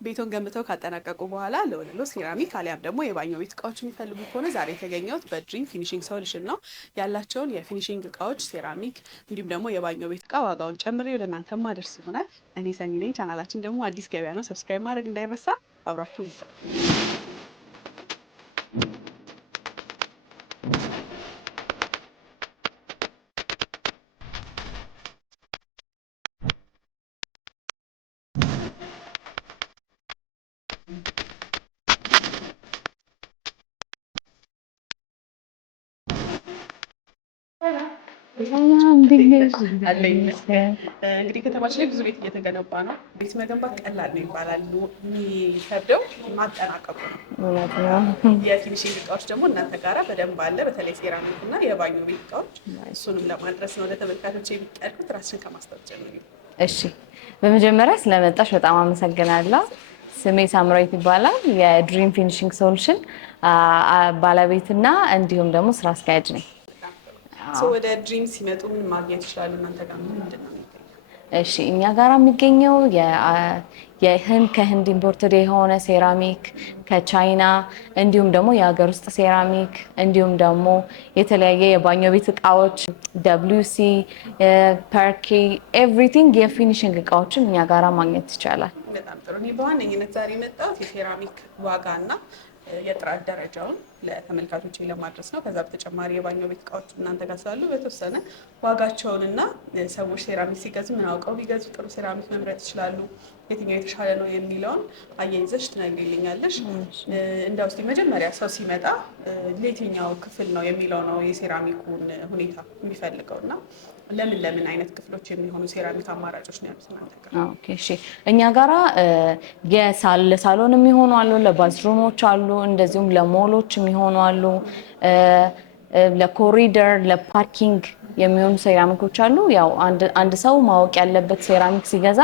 ቤቱን ገንብተው ካጠናቀቁ በኋላ ለወለሎ ሴራሚክ አሊያም ደግሞ የባኞ ቤት እቃዎች የሚፈልጉ ከሆነ ዛሬ የተገኘሁት በድሪም ፊኒሽንግ ሶሉሽን ነው። ያላቸውን የፊኒሽንግ እቃዎች ሴራሚክ፣ እንዲሁም ደግሞ የባኞ ቤት እቃ ዋጋውን ጨምሬ ወደ እናንተ ማድረስ ይሆናል። እኔ ሰኒ ነኝ። ቻናላችን ደግሞ አዲስ ገበያ ነው። ሰብስክራይብ ማድረግ እንዳይረሳ። አብራችሁ እንግዲህ ከተማችን ላይ ብዙ ቤት እየተገነባ ነው። ቤት መገንባት ቀላል ነው ይባላል። የሚከብደው ማጠናቀቁ ነው። የፊኒሽንግ እቃዎች ደግሞ እናንተ ጋራ በደንብ አለ። በተለይ ሴራሚክ እና የባኞ ቤት እቃዎች፣ እሱንም ለማድረስ ነው ለተመልካቾች የሚጠልኩት። ራስን ከማስታወቅ ጀምሪ። እሺ፣ በመጀመሪያ ስለመጣሽ በጣም አመሰግናለሁ። ስሜ ሳምራዊት ይባላል። የድሪም ፊኒሽንግ ሶሉሽን ባለቤትና እንዲሁም ደግሞ ስራ አስኪያጅ ነኝ። ወደ ድሪም ሲመጡ ምን ማግኘት ይችላሉ? እናንተ ጋር ምንድን ነው የሚገኘው? እሺ፣ እኛ ጋር የሚገኘው ከህንድ ኢምፖርትድ የሆነ ሴራሚክ፣ ከቻይና እንዲሁም ደግሞ የሀገር ውስጥ ሴራሚክ እንዲሁም ደግሞ የተለያየ የባኞ ቤት እቃዎች WC፣ ፐርኬ፣ ኤቭሪቲንግ የፊኒሽንግ እቃዎችን እኛ ጋራ ማግኘት ይቻላል። በጣም ጥሩ። እኔ በዋነኝነት ዛሬ የመጣሁት የሴራሚክ ዋጋና የጥራት ደረጃውን ለተመልካቾች ለማድረስ ነው። ከዛ በተጨማሪ የባኞ ቤት እቃዎች እናንተ ጋር ስላሉ በተወሰነ ዋጋቸውንና ሰዎች ሴራሚክ ሲገዙ ምን አውቀው ቢገዙ ጥሩ ሴራሚክ መምረጥ ይችላሉ፣ የትኛው የተሻለ ነው የሚለውን አያይዘሽ ትነግሪልኛለሽ። እንደው እስኪ መጀመሪያ ሰው ሲመጣ ለየትኛው ክፍል ነው የሚለው ነው የሴራሚኩን ሁኔታ የሚፈልገው እና ለምን አይነት ክፍሎች የሚሆኑ ሴራሚክ አማራጮች ነው ያሉት እናንተ ጋር? ኦኬ፣ እሺ። እኛ ጋራ ለሳሎን የሚሆኑ አሉ፣ ለባዝሩሞች አሉ፣ እንደዚሁም ለሞሎች የሚሆኑ አሉ፣ ለኮሪደር ለፓርኪንግ የሚሆኑ ሴራሚኮች አሉ። ያው አንድ ሰው ማወቅ ያለበት ሴራሚክ ሲገዛ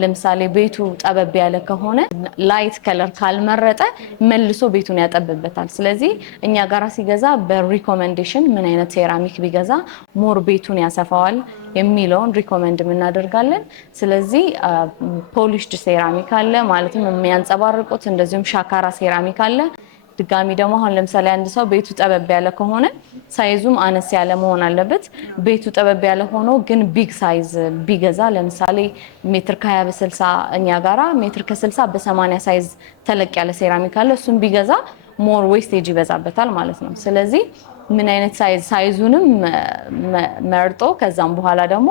ለምሳሌ ቤቱ ጠበብ ያለ ከሆነ ላይት ከለር ካልመረጠ መልሶ ቤቱን ያጠብበታል። ስለዚህ እኛ ጋራ ሲገዛ በሪኮመንዴሽን ምን አይነት ሴራሚክ ቢገዛ ሞር ቤቱን ያሰፋዋል የሚለውን ሪኮመንድ እናደርጋለን። ስለዚህ ፖሊሽድ ሴራሚክ አለ፣ ማለትም የሚያንጸባርቁት፣ እንደዚሁም ሻካራ ሴራሚክ አለ። ድጋሚ ደግሞ አሁን ለምሳሌ አንድ ሰው ቤቱ ጠበብ ያለ ከሆነ ሳይዙም አነስ ያለ መሆን አለበት። ቤቱ ጠበብ ያለ ሆኖ ግን ቢግ ሳይዝ ቢገዛ ለምሳሌ ሜትር ከ20 በ60 እኛ ጋራ ሜትር ከ60 በ80 ሳይዝ ተለቅ ያለ ሴራሚክ አለ። እሱም ቢገዛ ሞር ዌስቴጅ ይበዛበታል ማለት ነው። ስለዚህ ምን አይነት ሳይዙንም መርጦ ከዛም በኋላ ደግሞ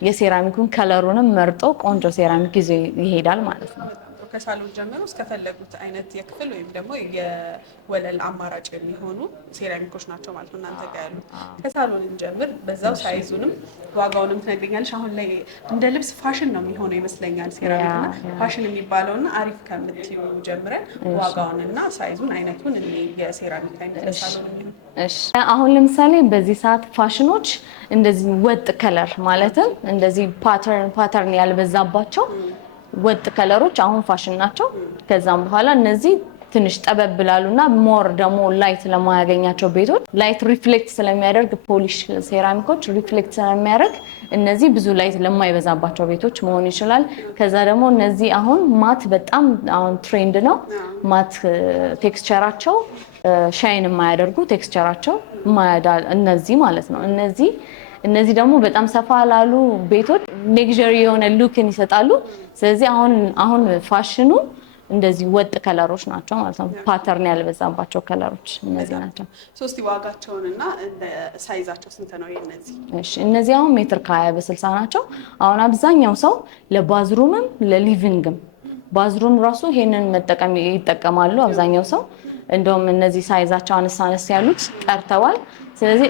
የሴራሚኩን ከለሩንም መርጦ ቆንጆ ሴራሚክ ይዞ ይሄዳል ማለት ነው። ከሳሎን ጀምሮ እስከፈለጉት አይነት የክፍል ወይም ደግሞ የወለል አማራጭ የሚሆኑ ሴራሚኮች ናቸው ማለት ነው እናንተ ጋር ያሉት። ከሳሎን ጀምር በዛው ሳይዙንም ዋጋውንም ትነግሪኛለሽ። አሁን ላይ እንደ ልብስ ፋሽን ነው የሚሆነው ይመስለኛል ሴራሚክና ፋሽን የሚባለውና አሪፍ ከምትዩ ጀምረን ዋጋውንና ሳይዙን አይነቱን የሴራሚክ አይነት ለሳሎን የሚሆን። እሺ፣ አሁን ለምሳሌ በዚህ ሰዓት ፋሽኖች እንደዚህ ወጥ ከለር ማለትም እንደዚህ ፓተርን ያልበዛባቸው ወጥ ከለሮች አሁን ፋሽን ናቸው። ከዛም በኋላ እነዚህ ትንሽ ጠበብ ብላሉና ሞር ደግሞ ላይት ለማያገኛቸው ቤቶች ላይት ሪፍሌክት ስለሚያደርግ ፖሊሽ ሴራሚኮች ሪፍሌክት ስለሚያደርግ እነዚህ ብዙ ላይት ለማይበዛባቸው ቤቶች መሆን ይችላል። ከዛ ደግሞ እነዚህ አሁን ማት በጣም አሁን ትሬንድ ነው። ማት ቴክስቸራቸው ሻይን የማያደርጉ ቴክስቸራቸው እነዚህ ማለት ነው። እነዚህ ደግሞ በጣም ሰፋ ላሉ ቤቶች ሌክዠሪ የሆነ ሉክን ይሰጣሉ። ስለዚህ አሁን ፋሽኑ እንደዚህ ወጥ ከለሮች ናቸው ማለት ነው። ፓተርን ያልበዛባቸው ከለሮች እነዚህ ናቸው። ሶስት ዋጋቸውንና ሳይዛቸው ስንት ነው የነዚህ? እሺ፣ እነዚህ አሁን ሜትር ከ20 በ60 ናቸው። አሁን አብዛኛው ሰው ለባዝሩምም ለሊቪንግም ባዝሩም ራሱ ይሄንን ይጠቀማሉ አብዛኛው ሰው። እንደውም እነዚህ ሳይዛቸው አነስ ያሉት ቀርተዋል። ስለዚህ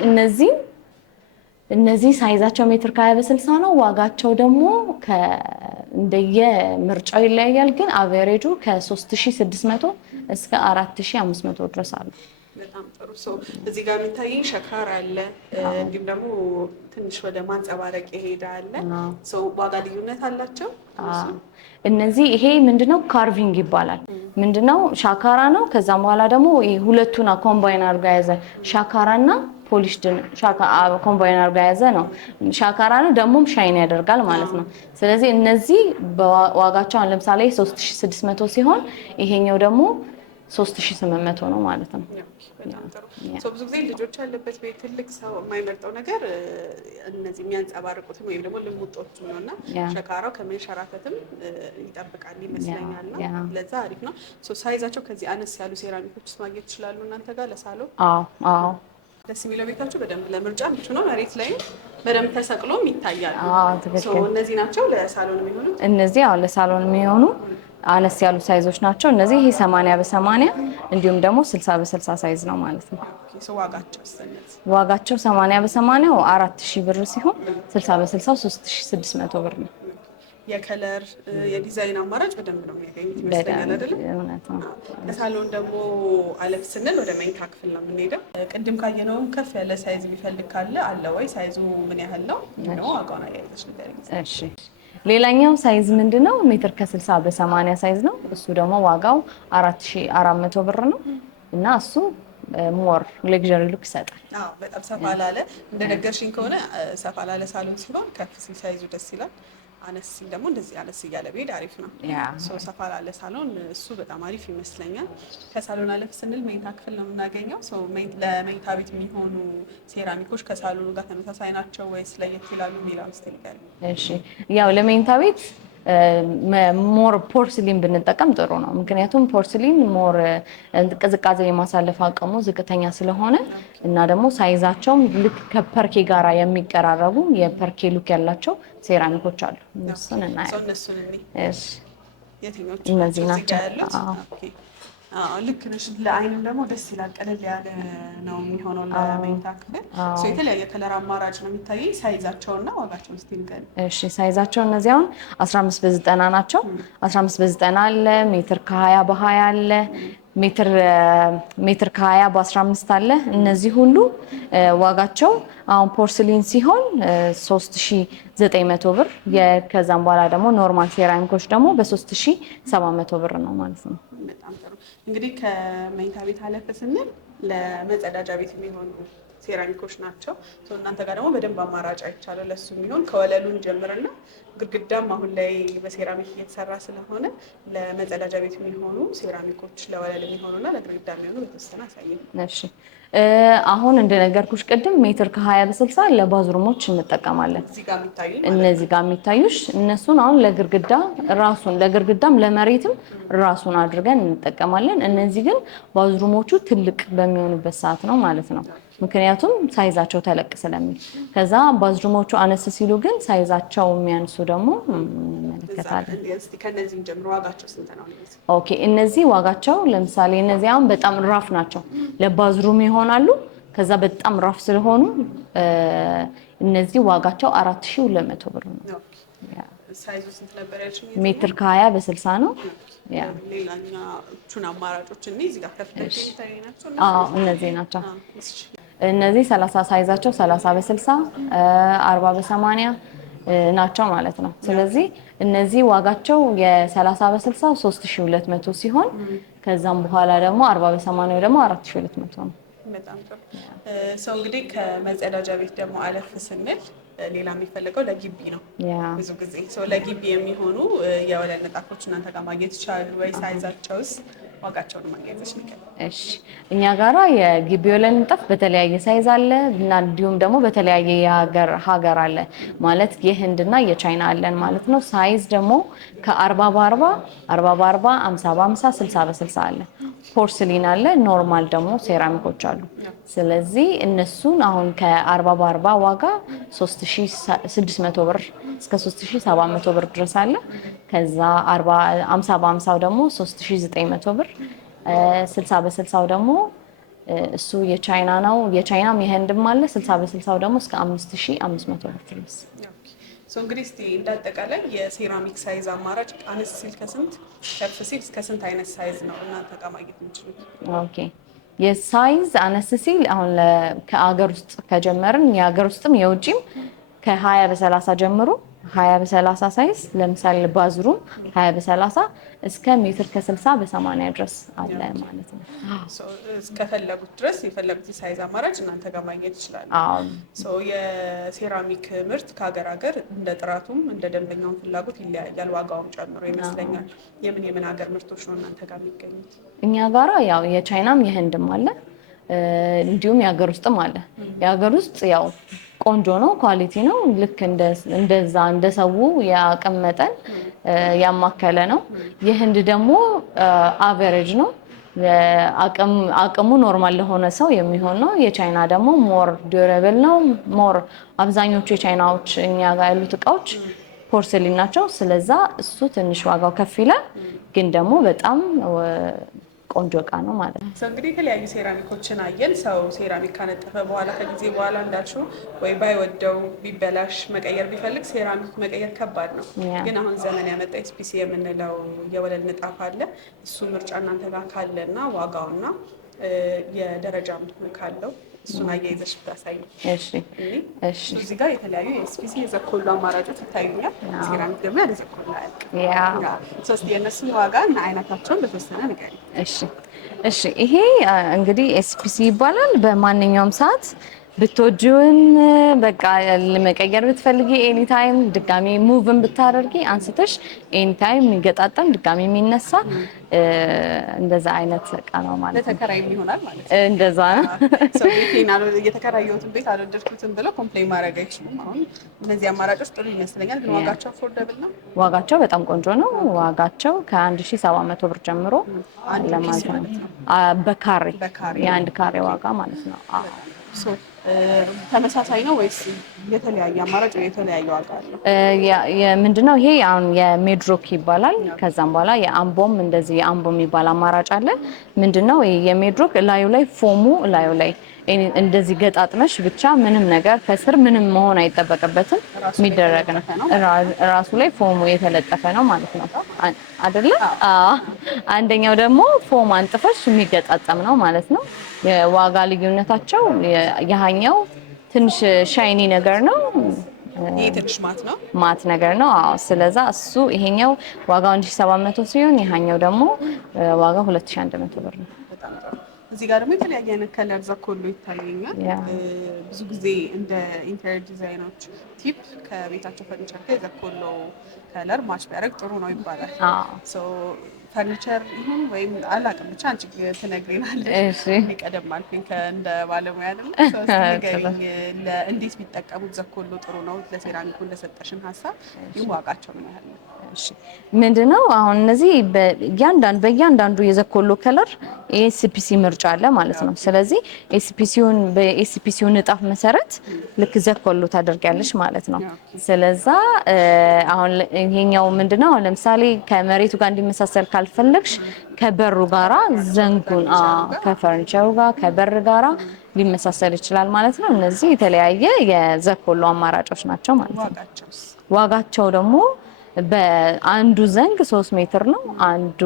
እነዚህ ሳይዛቸው ሜትር ከ20 በ60 ነው። ዋጋቸው ደግሞ እንደየ ምርጫው ይለያያል። ግን አቨሬጁ ከ3600 እስከ 4500 ድረስ አሉ። በጣም ጥሩ። እዚህ ጋር የሚታየኝ ሸካራ አለ፣ እንዲሁም ደግሞ ትንሽ ወደ ማንጸባረቅ የሄደ አለ። ዋጋ ልዩነት አላቸው እነዚህ። ይሄ ምንድነው ካርቪንግ ይባላል። ምንድነው ሻካራ ነው። ከዛም በኋላ ደግሞ ሁለቱን ኮምባይን አድርጎ የያዘ ሻካራና ፖሊሽድ ኮምባይነር ጋር የያዘ ነው። ሻካራ ነው ደግሞም ሻይን ያደርጋል ማለት ነው። ስለዚህ እነዚህ በዋጋቸው ለምሳሌ 3600 ሲሆን ይሄኛው ደግሞ 3800 ነው ማለት ነው። በጣም ጥሩ። ብዙ ጊዜ ልጆች ያለበት ቤት ትልቅ ሰው የማይመርጠው ነገር እነዚህ የሚያንጸባርቁትም ወይም ደግሞ ልሙጦቹ ነው እና ሸካራው ከመንሸራተትም ይጠብቃል ይመስለኛል። እና ለዛ አሪፍ ነው። ሳይዛቸው ከዚህ አነስ ያሉ ሴራሚኮች ማግኘት ይችላሉ እናንተ ጋር ለሳሎን? አዎ። ደስ የሚለው ቤታችሁ በደንብ ለምርጫ ምቹ ነው። መሬት ላይም በደንብ ተሰቅሎም ይታያሉ። እነዚህ ናቸው ለሳሎን የሚሆኑት? እነዚህ ለሳሎን የሚሆኑ አነስ ያሉ ሳይዞች ናቸው። እነዚህ ይሄ 80 በ80 እንዲሁም ደግሞ 60 በ60 ሳይዝ ነው ማለት ነው። ዋጋቸው 80 በ80 4000 ብር ሲሆን 60 በ60 3600 ብር ነው። የከለር የዲዛይን አማራጭ በደንብ ነው የሚያገኙት ይመስለኛል አይደል? እውነት ነው። ከሳሎን ደግሞ አለፍ ስንል ወደ መኝታ ክፍል ነው የምንሄደው። ቅድም ካየነውም ከፍ ያለ ሳይዝ የሚፈልግ ካለ አለ ወይ? ሳይዙ ምን ያህል ነው? ነው ዋጋውን አያይዘሽ ንገሪኝ። እሺ ሌላኛው ሳይዝ ምንድነው? ሜትር ከ60 በ80 ሳይዝ ነው። እሱ ደግሞ ዋጋው 4400 ብር ነው እና እሱ ሞር ሌክዠሪ ሉክ ይሰጣል። በጣም ሰፋ ላለ እንደነገርሽኝ ከሆነ ሰፋ ላለ ሳሎን ሲሆን ከፍ ሲል ሳይዙ ደስ ይላል። አነስ ሲል ደግሞ እንደዚህ አነስ እያለ ብሄድ አሪፍ ነው። ሰፋ ላለ ሳሎን እሱ በጣም አሪፍ ይመስለኛል። ከሳሎን አለፍ ስንል መኝታ ክፍል ነው የምናገኘው። ለመኝታ ቤት የሚሆኑ ሴራሚኮች ከሳሎኑ ጋር ተመሳሳይ ናቸው ወይስ ለየት ይላሉ? ሚላን ስቴል ጋር እሺ፣ ያው ለመኝታ ቤት ሞር ፖርስሊን ብንጠቀም ጥሩ ነው። ምክንያቱም ፖርስሊን ሞር ቅዝቃዜ የማሳለፍ አቅሙ ዝቅተኛ ስለሆነ እና ደግሞ ሳይዛቸውም ልክ ከፐርኬ ጋራ የሚቀራረቡ የፐርኬ ሉክ ያላቸው ሴራሚኮች አሉ። እነሱን እናያለን። እነዚህ ናቸው። ልክ ነሽ። ለአይንም ደግሞ ደስ ይላል። ቀለል ያለ ነው የሚሆነው ለመኝታ ክፍል። የተለያየ ከለር አማራጭ ነው የሚታየኝ። ሳይዛቸውና ዋጋቸው እስቲ ንገሪኝ። እሺ ሳይዛቸው እነዚህ አሁን 15 በ90 ናቸው። 15 በ90 አለ፣ ሜትር ከ20 በ20 አለ፣ ሜትር ከ20 በ15 አለ። እነዚህ ሁሉ ዋጋቸው አሁን ፖርስሊን ሲሆን 3900 ብር፣ ከዛም በኋላ ደግሞ ኖርማል ሴራሚኮች ደግሞ በ3700 ብር ነው ማለት ነው። በጣም ጥሩ። እንግዲህ ከመኝታ ቤት አለፈ ስንል ለመጸዳጃ ቤት የሚሆኑ ሴራሚኮች ናቸው። እናንተ ጋር ደግሞ በደንብ አማራጭ አይቻለሁ። ለሱ የሚሆን ከወለሉን ጀምርና ግድግዳም አሁን ላይ በሴራሚክ እየተሰራ ስለሆነ ለመጸዳጃ ቤት የሚሆኑ ሴራሚኮች ለወለል የሚሆኑና ለግድግዳ የሚሆኑ በተወሰነ አሳየን። እሺ አሁን እንደነገርኩሽ ቅድም ሜትር ከ20 በ60 ለባዝሩሞች እንጠቀማለን። እነዚህ ጋር የሚታዩሽ እነሱን አሁን ለግድግዳ ለግድግዳም ለመሬትም ራሱን አድርገን እንጠቀማለን። እነዚህ ግን ባዝሩሞቹ ትልቅ በሚሆኑበት ሰዓት ነው ማለት ነው። ምክንያቱም ሳይዛቸው ተለቅ ስለሚል። ከዛ ባዝሩሞቹ አነስ ሲሉ ግን ሳይዛቸው የሚያንሱ ደግሞ እንመለከታለን። ከነዚህም ጀምሮ ዋጋቸው ስንት ነው? ኦኬ እነዚህ ዋጋቸው ለምሳሌ እነዚህ አሁን በጣም ራፍ ናቸው፣ ለባዝሩም ይሆናሉ። ከዛ በጣም ራፍ ስለሆኑ እነዚህ ዋጋቸው 4200 ብር ነው። ሳይዙ ስንት ነበር ያልሽኝ? ሜትር ከ20 በ60 ነው። ሌላኛዎቹን አማራጮች እዚህ ጋር ከፍተሽ ናቸው። እነዚህ ናቸው። እነዚህ 30 ሳይዛቸው 30 በ60 40 በ80 ናቸው ማለት ነው። ስለዚህ እነዚህ ዋጋቸው የ30 በ60 3200 ሲሆን ከዛም በኋላ ደግሞ 40 በ80 ደግሞ 4200 ነው። በጣም ጥሩ። ሰው እንግዲህ ከመጸዳጃ ቤት ደግሞ አለፍ ስንል ሌላ የሚፈልገው ለግቢ ነው። ብዙ ጊዜ ሰው ለግቢ የሚሆኑ የወለል ንጣፎች እናንተ ጋር ማግኘት ይችላሉ ወይ? ሳይዛቸውስ ዋጋቸውን ማግኘት ይችላል? እሺ እኛ ጋራ የግቢ ወለል ንጣፍ በተለያየ ሳይዝ አለ እና እንዲሁም ደግሞ በተለያየ ሀገር አለ ማለት የህንድና የቻይና አለን ማለት ነው። ሳይዝ ደግሞ ከ40 በ40 40 በ40 50 በ50 60 በ60 አለ። ፖርስሊን አለ፣ ኖርማል ደግሞ ሴራሚኮች አሉ። ስለዚህ እነሱን አሁን ከ40 በ40 ዋጋ 3600 ብር እስከ 3700 ብር ድረስ አለ። ከዛ 50 በ50 ደግሞ 3900 ብር፣ 60 በ60 ደግሞ እሱ የቻይና ነው። የቻይናም የህንድም አለ። 60 በ60 ደግሞ እስከ 5500 ብር ድረስ። እንግዲህ እስቲ እንዳጠቃላይ የሴራሚክ ሳይዝ አማራጭ አነስ ሲል ከስንት ከፍ ሲል እስከ ስንት አይነት ሳይዝ ነው እናንተ ጋር ማግኘት የምትችሉት? ኦኬ የሳይዝ አነስ ሲል አሁን ከአገር ውስጥ ከጀመርን የሀገር ውስጥም የውጭም ከ20 በ30 ጀምሮ 20 በ30 ሳይዝ ለምሳሌ ባዝሩም 20 በ30 እስከ ሜትር ከ60 በ80 ድረስ አለ ማለት ነው። እስከፈለጉት ድረስ የፈለጉት ሳይዝ አማራጭ እናንተ ጋር ማግኘት ይችላሉ። የሴራሚክ ምርት ከሀገር ሀገር እንደ ጥራቱም እንደ ደንበኛውን ፍላጎት ይለያያል፣ ዋጋውም ጨምሮ ይመስለኛል። የምን ሀገር ምርቶች ነው እናንተ ጋር የሚገኙት? እኛ ጋራ ያው የቻይናም የህንድም አለ፣ እንዲሁም የሀገር ውስጥም አለ። የሀገር ውስጥ ያው ቆንጆ ነው፣ ኳሊቲ ነው። ልክ እንደዛ እንደሰው የአቅም መጠን ያማከለ ነው። የህንድ ደግሞ አቨሬጅ ነው፣ አቅሙ ኖርማል ለሆነ ሰው የሚሆን ነው። የቻይና ደግሞ ሞር ዱራብል ነው። ሞር አብዛኞቹ የቻይናዎች እኛ ጋር ያሉት እቃዎች ፖርሰሊን ናቸው። ስለዛ እሱ ትንሽ ዋጋው ከፍ ይላል፣ ግን ደግሞ በጣም ቆንጆ እቃ ነው ማለት ነው። እንግዲህ የተለያዩ ሴራሚኮችን አየን። ሰው ሴራሚክ ካነጠፈ በኋላ ከጊዜ በኋላ እንዳልሽው ወይ ባይወደው ቢበላሽ መቀየር ቢፈልግ ሴራሚክ መቀየር ከባድ ነው። ግን አሁን ዘመን ያመጣ ኤስፒሲ የምንለው የወለል ንጣፍ አለ። እሱ ምርጫ እናንተ ጋር ካለ እና ዋጋውና የደረጃም ካለው እሱን አያይዘሽ ብታሳይ። እሺ እዚህ ጋር የተለያዩ የኤስፒሲ የዘኮሎ አማራጮች ይታዩኛል። ሴራሚክ ደግሞ ያለ ዘኮሎ አያልቅም። ሶስት የእነሱን ዋጋ እና አይነታቸውን በተወሰነ ንገሪ። እሺ ይሄ እንግዲህ ኤስፒሲ ይባላል። በማንኛውም ሰዓት ብትወጂውን በቃ ለመቀየር ብትፈልጊ ኤኒ ታይም ድጋሚ ሙቭን ብታደርጊ አንስተሽ ኤኒ ታይም የሚገጣጠም ድጋሚ የሚነሳ እንደዛ አይነት እቃ ነው ማለት ነው። ለተከራይም ይሆናል ማለት ነው። እንደዛ ነው። ቤቴን የተከራየሁትን ቤት አልወደድኩትም ብለው ኮምፕሌን ማድረግ አይችሉም። አሁን እነዚህ አማራጮች ጥሩ ይመስለኛል። ግን ዋጋቸው አፎርደብል ነው። ዋጋቸው በጣም ቆንጆ ነው። ዋጋቸው ከ1700 ብር ጀምሮ ለማለት ነው። በካሬ የአንድ ካሬ ዋጋ ማለት ነው። ተመሳሳይ ነው ወይስ የተለያየ አማራጭ ወይ የተለያየ ዋጋ አለው? ምንድነው ይሄ አሁን የሜድሮክ ይባላል። ከዛም በኋላ የአምቦም እንደዚህ የአምቦ የሚባል አማራጭ አለ። ምንድነው የሜድሮክ ላዩ ላይ ፎሙ ላዩ ላይ እንደዚህ ገጣጥመሽ ብቻ ምንም ነገር ከስር ምንም መሆን አይጠበቅበትም፣ የሚደረግ ነው። ራሱ ላይ ፎሙ የተለጠፈ ነው ማለት ነው አይደለ? አንደኛው ደግሞ ፎም አንጥፈሽ የሚገጣጠም ነው ማለት ነው። የዋጋ ልዩነታቸው ያኛው ትንሽ ሻይኒ ነገር ነው፣ ይሄ ትንሽ ማት ነገር ነው። ስለዛ እሱ ይሄኛው ዋጋው 1700 ሲሆን ያኛው ደግሞ ዋጋው 2100 ብር ነው። እዚህ ጋር ደግሞ የተለያየ አይነት ከለር ዘኮሎ ይታየኛል። ብዙ ጊዜ እንደ ኢንተሪየር ዲዛይኖች ቲፕ ከቤታቸው ፈርኒቸር ጋር የዘኮሎ ከለር ማች ቢያደርግ ጥሩ ነው ይባላል። ፈርኒቸር ይሁን ወይም አላውቅም፣ ብቻ አንቺ ትነግሪናለሽ። ቀደም አልኩኝ እንደ ባለሙያ አይደለም። እንዴት ቢጠቀሙት ዘኮሎ ጥሩ ነው? ለሴራሚኩ እንደሰጠሽን ሀሳብ ይህ ዋጋቸው ምን ያህል ነው? ምንድነው አሁን እነዚህ በእያንዳንዱ የዘኮሎ ከለር ኤስፒሲ ምርጫ አለ ማለት ነው። ስለዚህ በኤስፒሲውን ንጣፍ መሰረት ልክ ዘኮሎ ታደርጊያለሽ ማለት ነው። ስለዛ አሁን ይሄኛው ምንድነው አሁን ለምሳሌ ከመሬቱ ጋር እንዲመሳሰል ካልፈለግሽ ከበሩ ጋራ ዘንጉን ከፈርኒቸሩ ጋር ከበር ጋራ ሊመሳሰል ይችላል ማለት ነው። እነዚህ የተለያየ የዘኮሎ አማራጮች ናቸው ማለት ነው። ዋጋቸው ደግሞ በአንዱ ዘንግ 3 ሜትር ነው። አንዱ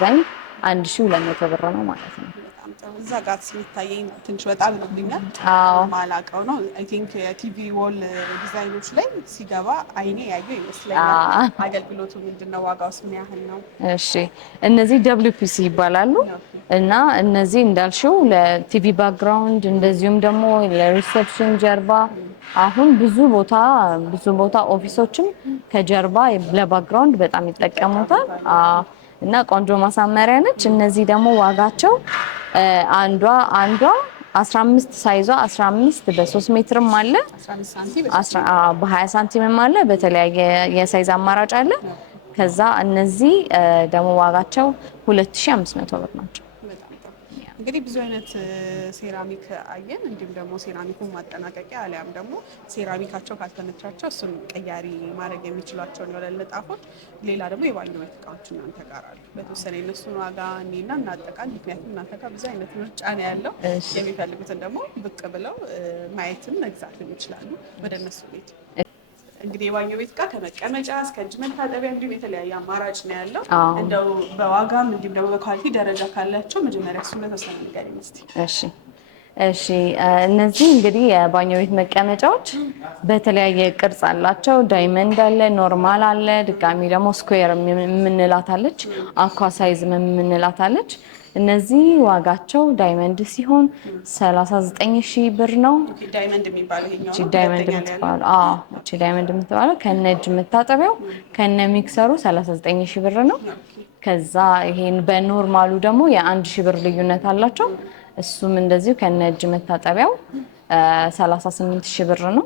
ዘንግ 1200 ብር ነው ማለት ነው። እዛ ጋር ሲታየኝ ትንሽ በጣም ብሎኛል። ማላውቀው ነው። አይ ቲንክ የቲቪ ዎል ዲዛይኖች ላይ ሲገባ አይኔ ያየው ይመስለኛል። አገልግሎቱ ምንድነው? ዋጋውስ ምን ያህል ነው? እሺ እነዚህ WPC ይባላሉ እና እነዚህ እንዳልሽው ለቲቪ ባክግራውንድ እንደዚሁም ደግሞ ለሪሴፕሽን ጀርባ አሁን ብዙ ቦታ ኦፊሶችም ከጀርባ ለባክግራውንድ በጣም ይጠቀሙታል እና ቆንጆ ማሳመሪያ ነች። እነዚህ ደግሞ ዋጋቸው አንዷ 15 ሳይዟ 15 በ3 ሜትርም አለ፣ በ20 ሳንቲምም አለ። በተለያየ የሳይዝ አማራጭ አለ። ከዛ እነዚህ ደግሞ ዋጋቸው 2500 ብር ናቸው። እንግዲህ ብዙ አይነት ሴራሚክ አየን። እንዲሁም ደግሞ ሴራሚኩን ማጠናቀቂያ አሊያም ደግሞ ሴራሚካቸው ካልተመቻቸው እሱን ቀያሪ ማድረግ የሚችሏቸውን የወለል ንጣፎች፣ ሌላ ደግሞ የባኞ ቤት እቃዎች እናንተ ጋር አሉ። በተወሰነ የነሱን ዋጋ እኔና እናጠቃል። ምክንያቱም እናንተ ጋር ብዙ አይነት ምርጫ ነው ያለው። የሚፈልጉትን ደግሞ ብቅ ብለው ማየትም መግዛትም ይችላሉ። ወደ እነሱ ቤት እንግዲህ የባኞ ቤት እቃ ከመቀመጫ እስከ እጅ መታጠቢያ እንዲሁም የተለያየ አማራጭ ነው ያለው። እንደው በዋጋም እንዲሁም ደግሞ በኳሊቲ ደረጃ ካላቸው መጀመሪያ እሱ ለተወሰነ ነገር ይመስል። እሺ እሺ እነዚህ እንግዲህ የባኞ ቤት መቀመጫዎች በተለያየ ቅርጽ አላቸው። ዳይመንድ አለ፣ ኖርማል አለ፣ ድጋሚ ደግሞ ስኩዌር የምንላታለች፣ አኳ ሳይዝ የምንላታለች። እነዚህ ዋጋቸው ዳይመንድ ሲሆን 39,000 ብር ነው። ዳይመንድ የሚባለው ይሄኛው ነው። ዳይመንድ የምትባለው እቺ ዳይመንድ የምትባለው ከነ እጅ መታጠቢያው ከነ ሚክሰሩ 39,000 ብር ነው። ከዛ ይሄን በኖርማሉ ደግሞ የ1,000 ብር ልዩነት አላቸው። እሱም እንደዚሁ ከነ እጅ መታጠቢያው 38,000 ብር ነው።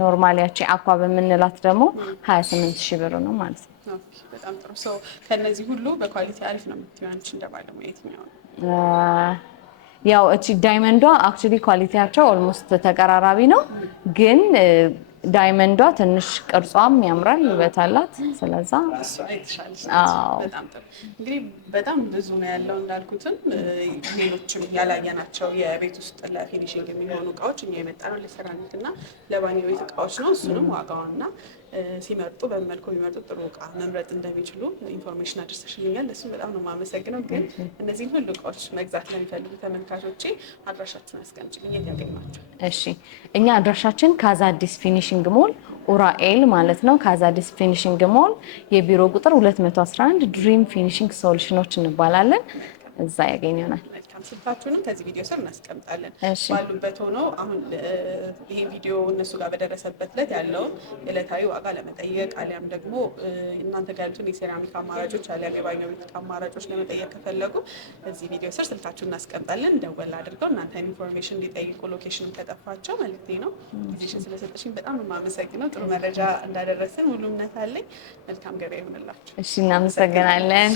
ኖርማል ያቺ አኳ በምንላት ደግሞ 28,000 ብር ነው ማለት ነው። በጣም ጥሩ ሰው። ከነዚህ ሁሉ በኳሊቲ አሪፍ ነው የምትይው አንቺ እንደባለሙያ የትኛው ነው? ያው እቺ ዳይመንዷ አክቹሊ ኳሊቲያቸው ኦልሞስት ተቀራራቢ ነው፣ ግን ዳይመንዷ ትንሽ ቅርጿም ያምራል፣ ውበት አላት። ስለዛ እሷ አይተሻለሽ። በጣም ጥሩ። እንግዲህ በጣም ብዙ ነው ያለው እንዳልኩትም፣ ሌሎችም ያላየናቸው የቤት ውስጥ ለፊኒሺንግ የሚሆኑ እቃዎች እኛ የመጣ ነው ለሴራሚክ እና ለባኞ ቤት እቃዎች ነው። እሱንም ዋጋውና ሲመርጡ በምን መልኩ ቢመርጡ ጥሩ እቃ መምረጥ እንደሚችሉ ኢንፎርሜሽን አድርሰሽልኛል። እሱም በጣም ነው የማመሰግነው። ግን እነዚህን ሁሉ እቃዎች መግዛት ለሚፈልጉ ተመልካቾቼ አድራሻችሁን አስቀምጪልኝ፣ የት ያገኟቸው? እሺ እኛ አድራሻችን ካዛዲስ ፊኒሺንግ ሞል ኡራኤል ማለት ነው። ካዛዲስ ፊኒሺንግ ሞል የቢሮ ቁጥር 211 ድሪም ፊኒሺንግ ሶሉሽኖች እንባላለን። እዛ ያገኘናል። ስልካችሁንም ከዚህ ቪዲዮ ስር እናስቀምጣለን። ባሉበት ሆኖ አሁን ይሄ ቪዲዮ እነሱ ጋር በደረሰበት ዕለት ያለውን የዕለታዊ ዋጋ ለመጠየቅ አሊያም ደግሞ እናንተ ጋር ያሉትን የሴራሚክ አማራጮች አሊያም የባኞ ቤት አማራጮች ለመጠየቅ ከፈለጉ እዚህ ቪዲዮ ስር ስልካችሁን እናስቀምጣለን። ደወል አድርገው እናንተ ኢንፎርሜሽን እንዲጠይቁ ሎኬሽን ከጠፋቸው መልክቴ ነው። ጊዜሽን ስለሰጠሽኝ በጣም የማመሰግነው። ጥሩ መረጃ እንዳደረስን ሙሉ እምነት አለኝ። መልካም ገበያ ይሆንላችሁ። እሺ እናመሰግናለን።